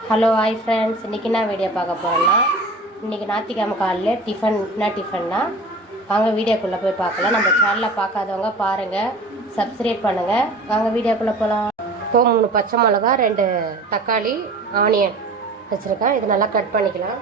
Hello hi friends இன்றைக்கி நான் video பார்க்க போகிறேன்னா இன்றைக்கி ஞாயிற்றுக்கிழமை காலையில் டிஃபன் என்ன டிஃபன்னா வாங்க வீடியோக்குள்ளே போய் பார்க்கலாம். நம்ம சேனலில் பார்க்காதவங்க பாருங்கள் சப்ஸ்கிரைப் பண்ணுங்கள் வாங்க வீடியோக்குள்ளே போகலாம் இப்போ மூணு பச்சை மிளகா ரெண்டு தக்காளி ஆனியன் வச்சுருக்கேன். இது நல்லா கட் பண்ணிக்கலாம்.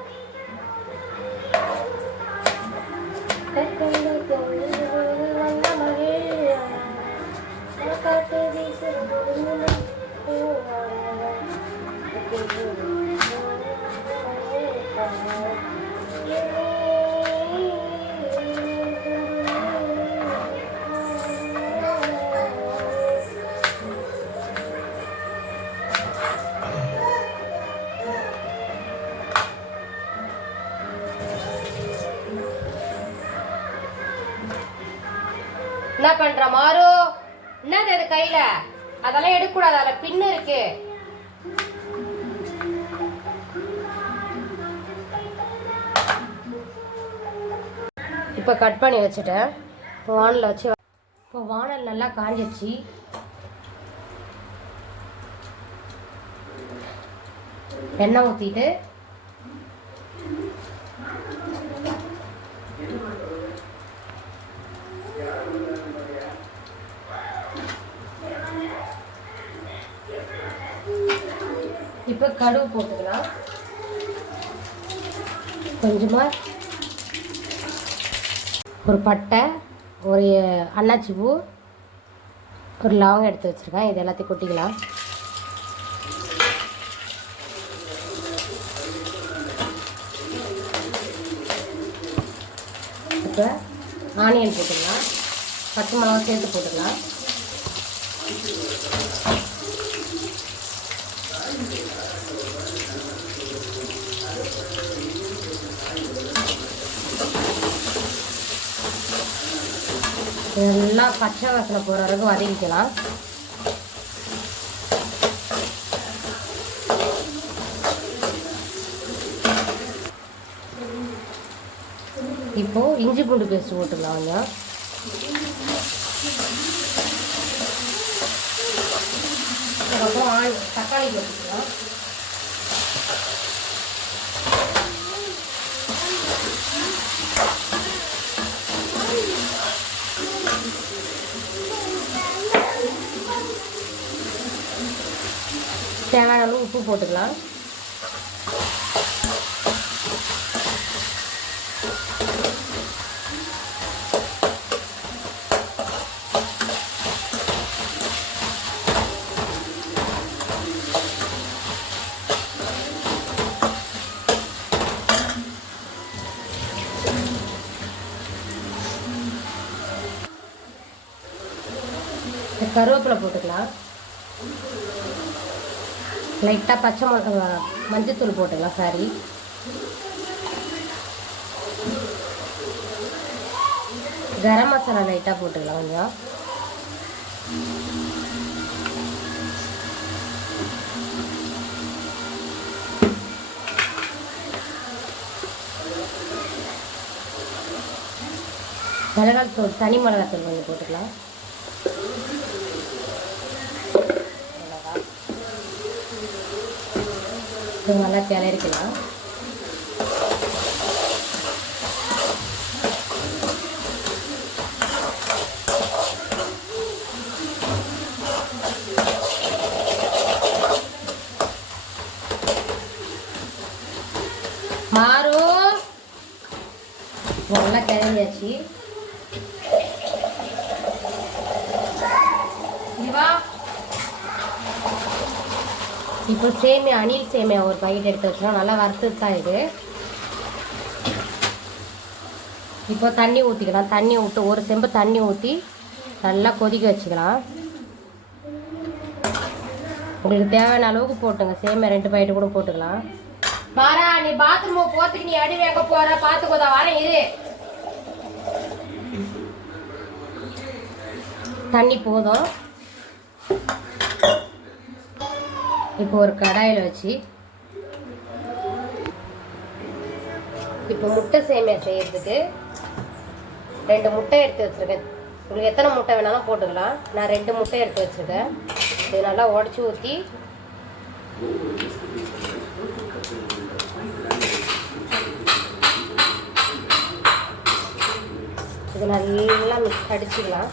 என்ன பண்ற மாறு என்னது அது கையில? அதெல்லாம் எடுக்கக்கூடாது அதில் பின்னு இருக்கு. இப்போ கட் பண்ணி வச்சுட்டேன். இப்போ வானல் வச்சு இப்போ வானல் நல்லா காஞ்சிச்சு எண்ணெய் ஊற்றிட்டு இப்போ கடுகு போட்டுக்கலாம். கொஞ்சமாக ஒரு பட்டை ஒரு அன்னாச்சி பூ ஒரு லவங்கம் எடுத்து வச்சுருக்கேன். இது எல்லாத்தையும் கொட்டிக்கலாம். இப்போ ஆனியன் போட்டுக்கலாம். பச்சை மிளகா சேர்த்து போட்டுக்கலாம். நல்லா பச்சை வாசனை போகிற வரைக்கும் வதக்கிக்கலாம். இப்போது இஞ்சி பூண்டு பேஸ்ட் போட்டுக்கலாம் கொஞ்சம் அதுக்கப்புறம் தக்காளி போட்டுக்கலாம் தேவையான அளவு உப்பு போட்டுக்கலாம். கருவேப்பிலை போட்டுக்கலாம். லைட்டாக பச்சை மிளகா மஞ்சத்தூள் போட்டுக்கலாம் சாரி. கரம் மசாலா லைட்டாக போட்டுக்கலாம் கொஞ்சம். மிளகாத்தூள் தனி மிளகாத்தூள் கொஞ்சம் போட்டுக்கலாம். இது நல்லா கிளறிக்கலாம். மாறும் நல்லா கிளறியாச்சு இங்க வா இப்போ சேமியா அணில் சேமியா ஒரு பாக்கெட் எடுத்து வச்சோம் நல்லா வறுத்தது தான் இது. இப்போ தண்ணி ஊற்றிக்கலாம் தண்ணி விட்டு ஒரு செம்பு தண்ணி ஊற்றி நல்லா கொதிக்க வச்சுக்கலாம். உங்களுக்கு தேவையான அளவுக்கு போட்டுங்க. சேமியா ரெண்டு பாக்கெட்டு கூட போட்டுக்கலாம். மாறா நீ பாத்ரூம் போத்துக்கு நீ அடி வேக போற. பார்த்துக்கோதா வரேன் இரு. தண்ணி போதும். இப்போ ஒரு கடாயில் வச்சு இப்போ முட்டை சேமியா செய்யறதுக்கு ரெண்டு முட்டை எடுத்து வச்சுருக்கேன். உங்களுக்கு எத்தனை முட்டை வேணாலும் போட்டுக்கலாம். நான் ரெண்டு முட்டை எடுத்து வச்சிருக்கேன். இது நல்லா உடச்சி ஊற்றி இது நல்லா மிக்ஸ் அடிச்சுக்கலாம்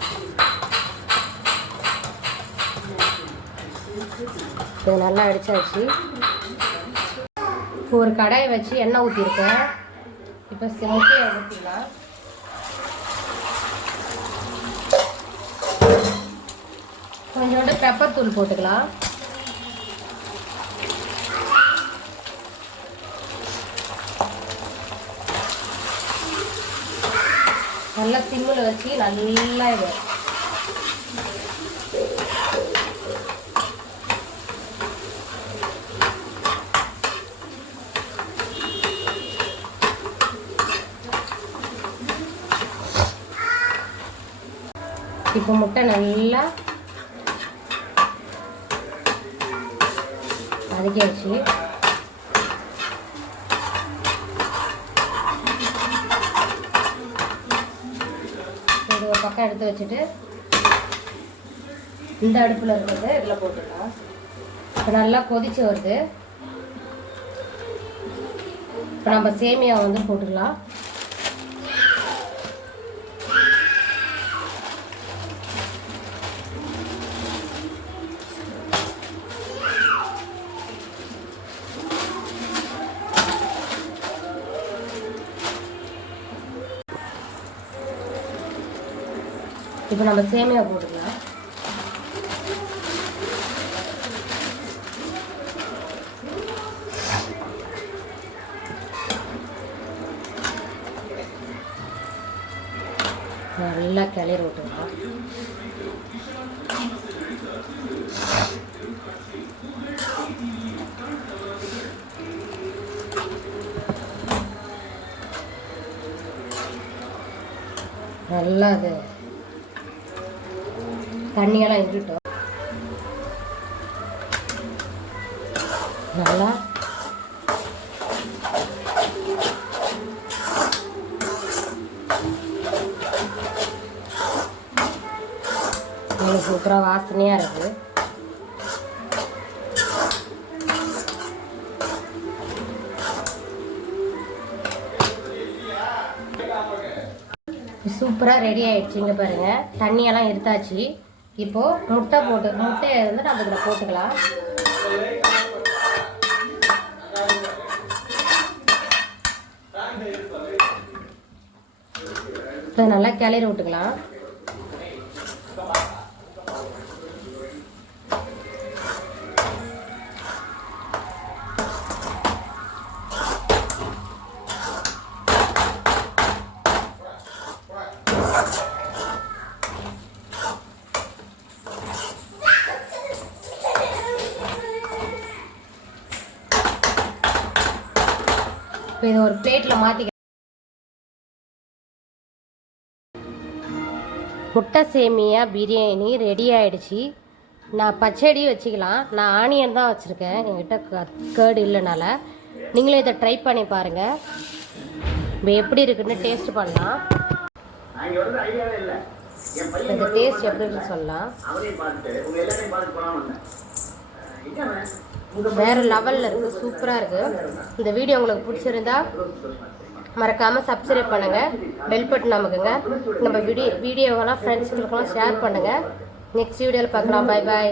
இது நல்லா அடித்தாச்சு இப்போ ஒரு கடாயை வச்சு எண்ணெய் ஊற்றிருக்கேன் இப்போ முட்டையை ஊற்றிக்கலாம் கொஞ்சோண்டு பெப்பர் தூள் போட்டுக்கலாம். நல்லா சிம்மில் வச்சு நல்லா இது இப்போ முட்டை நல்லா வதக்கியாச்சு. இது ஒரு பக்கம் எடுத்து வச்சுட்டு இந்த அடுப்பில் இருக்கிறது இதில் போட்டுக்கலாம். இப்போ நல்லா கொதிச்சு வருது. இப்போ நம்ம சேமியா வந்து போட்டுக்கலாம். இப்போ நம்ம சேமியா போட்டுக்கலாம். நல்லா கிளறி விட்டுக்கலாம். நல்லா அது தண்ணியெல்லாம் இருட்டோம் நல்லா. நல்லா சூப்பராக வாசனையாக இருக்குது சூப்பராக ரெடி ஆயிடுச்சுங்க பாருங்கள் தண்ணியெல்லாம் எடுத்தாச்சு. இப்போ முட்டை போட்டு முட்டையை வந்து நம்ம இதில் போட்டுக்கலாம். இதை நல்லா கிளறி விட்டுக்கலாம். இப்போ இதை ஒரு பிளேட்டில் மாற்றி முட்டை சேமியா பிரியாணி ரெடி ஆயிடுச்சு. நான் பச்சடி வச்சுக்கலாம். நான் ஆனியன் தான் வச்சுருக்கேன். என்கிட்ட கேர்டு இல்லைனால. நீங்களும் இதை ட்ரை பண்ணி பாருங்கள் இப்போ எப்படி இருக்குன்னு டேஸ்ட் பண்ணலாம். இந்த டேஸ்ட் எப்படி இருக்குன்னு சொல்லலாம். வேறு லெவலில் இருக்குது சூப்பராக இருக்குது இந்த வீடியோ உங்களுக்கு பிடிச்சிருந்தா மறக்காமல் சப்ஸ்கிரைப் பண்ணுங்கள் பெல் பட்டன் அமுக்குங்க. நம்ம வீடியோ வீடியோவெல்லாம் ஃப்ரெண்ட்ஸுங்களுக்கெல்லாம் ஷேர் பண்ணுங்கள் நெக்ஸ்ட் வீடியோவில் பார்க்கலாம். பாய் பாய்